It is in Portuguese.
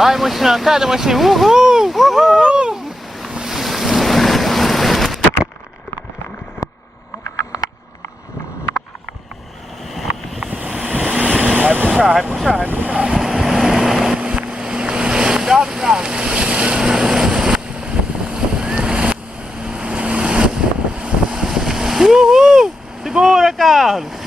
Vai, mocinho, cada mocinho. Uhul! Uhul! Vai puxar, vai puxar, vai puxar. Cuidado, cara. Uhul! Segura, Carlos!